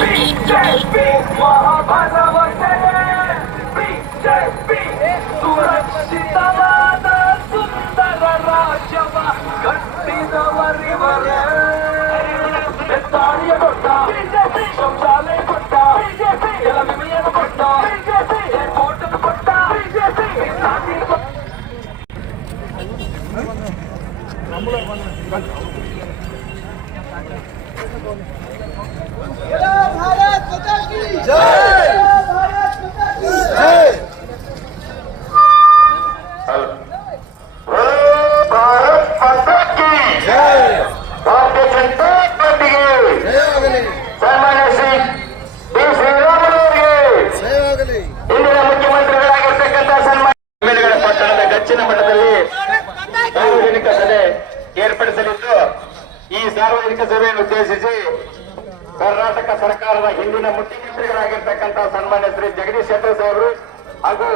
BJP ಮಹಾಭರವಸೆ BJP ಸುರಕ್ಷಿತವಾದ ಸುಂದರ ರಾಜ್ಯವ ಕಟ್ಟಿದವರಿವರೇ ತಾಳಿಯ ಕೊಟ್ಟ BJP ಶೌಚಾಲಯ ಕೊಟ್ಟ ಬಿಜೆಪಿ ಎಲ್ಲ ವಿಮೆಯನ್ನು ಕೊಟ್ಟ ಬಿಜೆಪಿ ಏರ್ಪೋರ್ಟ್ ಕೊಟ್ಟ ಬಿಜೆಪಿ भारत माता की जय, भारत माता की जय। भारत माता की जय। भारतीय जनता पार्ಟಿಗೆ ಸನ್ಮಾನ್ಯ ಶ್ರೀ ಡಿ ಶ್ರೀರಾಮುಲುವರಿಗೆ ಇಂದಿನ ಮುಖ್ಯಮಂತ್ರಿಗಳಾಗಿರ್ತಕ್ಕಂಥ ಸನ್ಮಾನ್ಯ ಪಟ್ಟಣದ ಗಚ್ಚಿನ ಮಠದಲ್ಲಿ ಸಾರ್ವಜನಿಕ ಸಭೆ ಏರ್ಪಡಿಸಲಿದ್ದು ಈ ಸಾರ್ವಜನಿಕ ಸಭೆಯನ್ನು ಉದ್ದೇಶಿಸಿ ಕರ್ನಾಟಕ ಸರ್ಕಾರದ ಹಿಂದಿನ ಮುಖ್ಯಮಂತ್ರಿಗಳಾಗಿರ್ತಕ್ಕಂಥ ಸನ್ಮಾನ್ಯ ಶ್ರೀ ಜಗದೀಶ್ ಶೆಟ್ಟರ್ ಸಾಹೇಬರು ಹಾಗೂ